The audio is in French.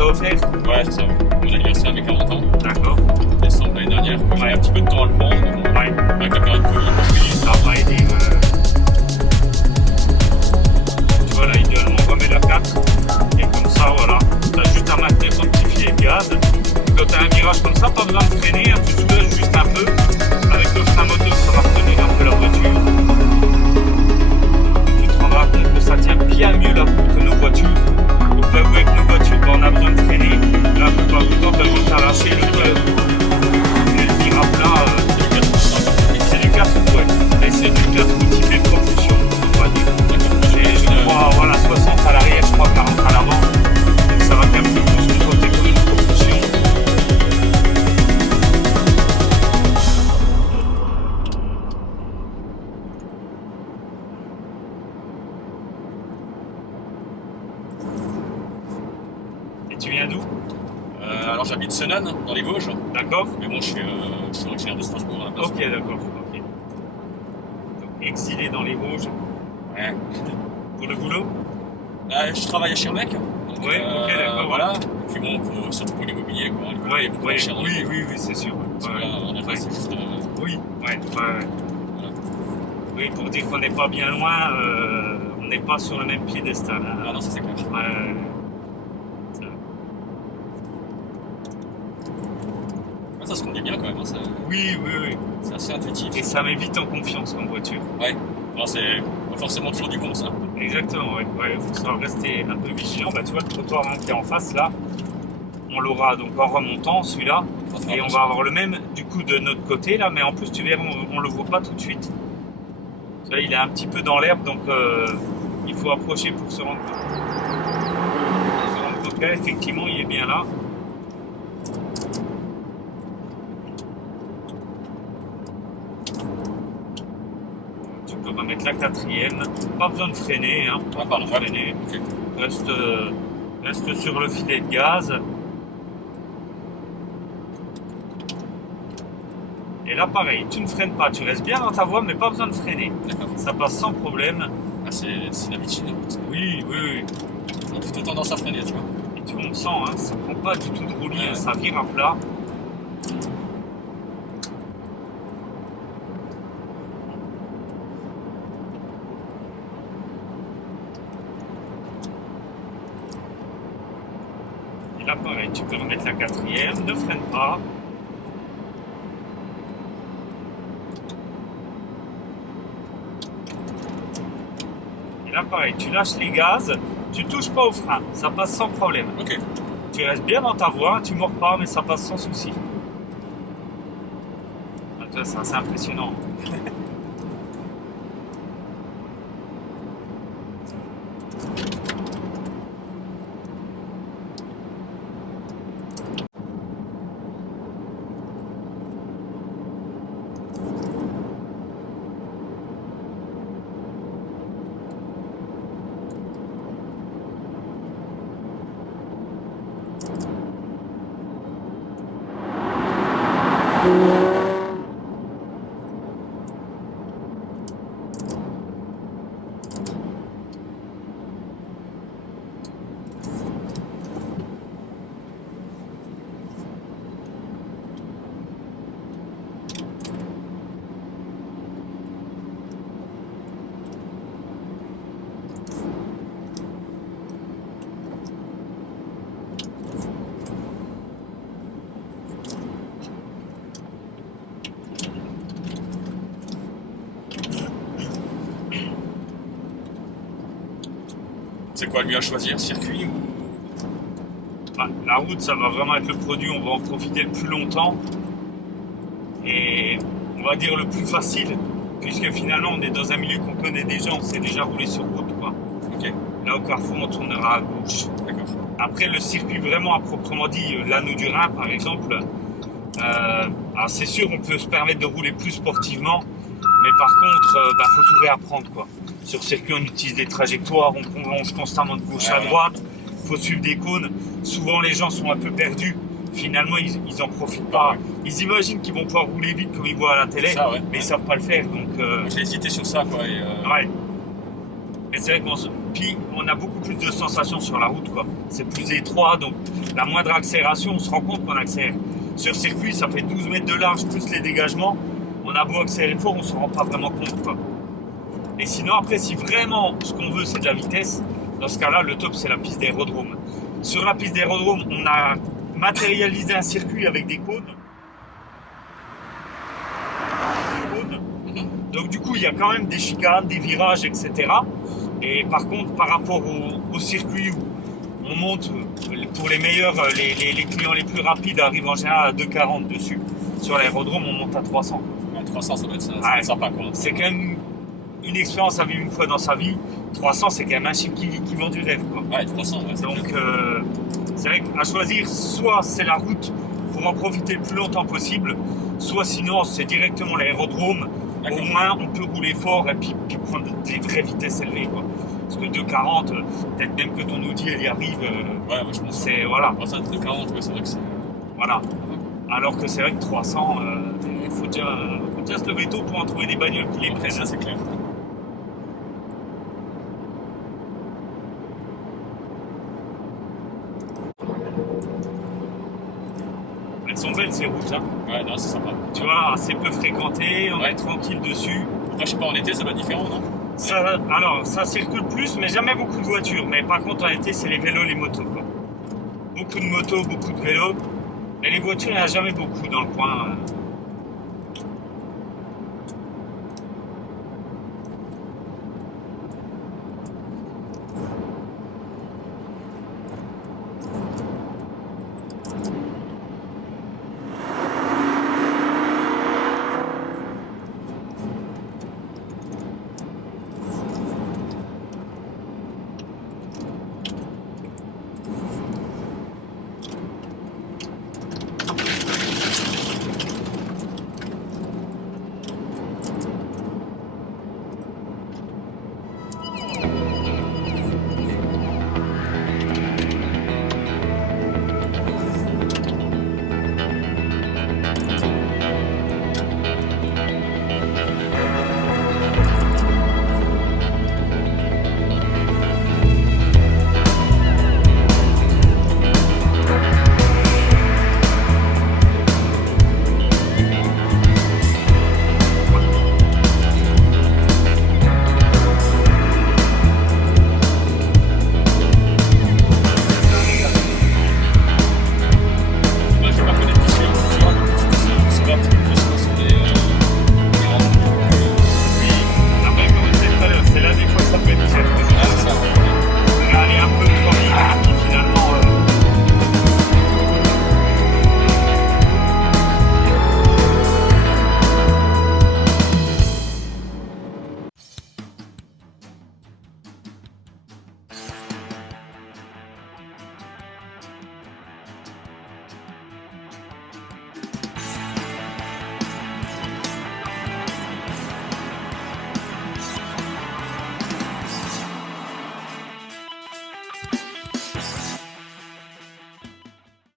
t'a offert? Ouais, c'est ça. Mon anniversaire, mes 40 ans. D'accord. Décembre l'année dernière. J'avais un petit peu de temps à le prendre. Ouais. Avec la période Covid. Oui, ça va pas aider. Tu vois, là, idéalement, on remet la 4. Et comme ça, voilà. T'as juste à maintenir ton petit filet de gaz. Quand t'as un virage comme ça, pas besoin de freiner. Hein, tu soulages juste un peu. Avec le frein moteur, ça va retenir un peu la voiture. Tu te rendras compte que ça tient bien mieux la route que nos voitures. Donc là où avec nos voitures, on a besoin de freiner. Là, la plupart du temps, t'as juste à lâcher le cœur. Et le virage là, c'est du 4 roues, ouais. Et c'est du 4 roues typé propulsion, on va dire. Je crois, voilà, 60 à l'arrière, je crois 40 à l'avant. Donc ça va quand même plus que côté comme une propulsion. Et tu viens d'où? Alors j'habite Senan, dans les Vosges. D'accord. Mais bon, je suis originaire de Strasbourg à la base. Ok, d'accord. Ok. Donc, exilé dans les Vosges Ouais. pour le boulot? Je travaille à Schirmeck. Ouais, ok, d'accord. Voilà. Et puis bon, surtout pour l'immobilier, quoi. L'immobilier est beaucoup moins cher dans le oui, c'est sûr. Parce que là, en Alsace, c'est juste. Oui, ouais. Voilà. Oui, pour dire qu'on n'est pas bien loin, on n'est pas sur le même piédestal. Hein. Ah non, ça c'est clair. Ouais. Ça se conduit bien quand même. Hein. Oui. C'est assez intuitif. Et ça met vite en confiance comme voiture. Ouais. Alors, c'est pas forcément toujours du bon, ça. Exactement, ouais. Il faudra rester un peu vigilant. Bah, tu vois le trottoir qui est en face là, on l'aura donc en remontant celui-là. Et on va avoir le même du coup de notre côté là, mais en plus tu verras, on le voit pas tout de suite. Tu vois, il est un petit peu dans l'herbe, donc il faut approcher pour se rendre compte que là, effectivement, il est bien là. Tu peux remettre la 4e, pas besoin de freiner, hein. Pas de freiner. Okay. Reste sur le filet de gaz. Et là, pareil, tu ne freines pas, tu restes bien dans ta voie, mais pas besoin de freiner. Ça passe sans problème. Ah, c'est l'habitude. Oui. On a plutôt tendance à freiner, tu vois. Et tu vois, on sent, hein, ça ne prend pas du tout de roulis, Ouais. Ça vire à plat. Et là, pareil, tu peux remettre la 4e, ne freine pas. Et là, pareil, tu lâches les gaz, tu touches pas au frein, ça passe sans problème. Ok. Tu restes bien dans ta voie, tu mords pas, mais ça passe sans souci. Ah, c'est assez impressionnant. C'est quoi le mieux à choisir, circuit ou... Bah, la route, ça va vraiment être le produit, on va en profiter le plus longtemps. Et on va dire le plus facile, puisque finalement on est dans un milieu qu'on connaît déjà, on s'est déjà roulé sur route, quoi. Ok. Là au carrefour, on tournera à gauche. D'accord. Après, le circuit vraiment à proprement dit, l'anneau du Rhin par exemple, alors c'est sûr, on peut se permettre de rouler plus sportivement, mais par contre, faut tout réapprendre, quoi. Sur circuit, on utilise des trajectoires, on prolonge constamment de gauche à droite, il faut suivre des cônes. Souvent, les gens sont un peu perdus. Finalement, ils en profitent pas. Ils imaginent qu'ils vont pouvoir rouler vite comme ils voient à la télé, Ça, ouais. mais ils savent pas le faire. Donc, j'ai hésité sur ça, quoi. ouais. Mais c'est vrai puis on a beaucoup plus de sensations sur la route, quoi. C'est plus étroit, donc la moindre accélération, on se rend compte qu'on accélère. Sur circuit, ça fait 12 mètres de large, plus les dégagements. On a beau accélérer fort, on se rend pas vraiment compte, quoi. Et sinon, après, si vraiment ce qu'on veut, c'est de la vitesse, dans ce cas-là, le top, c'est la piste d'aérodrome. Sur la piste d'aérodrome, on a matérialisé un circuit avec des cônes. Donc du coup, il y a quand même des chicanes, des virages, etc. Et par contre, par rapport au circuit où on monte, pour les meilleurs, les clients les plus rapides arrivent en général à 2,40 dessus. Sur l'aérodrome, on monte à 300. Ouais, 300, ça doit être sympa, quoi. C'est quand même une expérience à vivre une fois dans sa vie. 300, c'est quand même un chiffre qui vend du rêve, quoi. Ouais, 300, ouais. Donc, c'est vrai qu'à choisir, soit c'est la route pour en profiter le plus longtemps possible, soit sinon c'est directement l'aérodrome. Au moins, on peut rouler fort et puis prendre des vraies vitesses élevées, quoi. Parce que 2,40, peut-être même que ton Audi elle y arrive. Ouais, moi je pense. C'est voilà. Ça, 2,40, ouais, c'est vrai que c'est. Voilà. Alors que c'est vrai que 300, il faut déjà se lever tôt pour en trouver des bagnoles qui les prennent. Ça, c'est clair. Elles sont belles ces routes, hein. Ouais, non, c'est sympa. Tu vois, assez peu fréquentées, on est tranquille dessus. Après, je sais pas, en été, ça va être différent, non? Alors, ça circule plus, mais jamais beaucoup de voitures. Mais par contre, en été, c'est les vélos, les motos, quoi. Beaucoup de motos, beaucoup de vélos. Mais les voitures, il n'y en a jamais beaucoup dans le coin.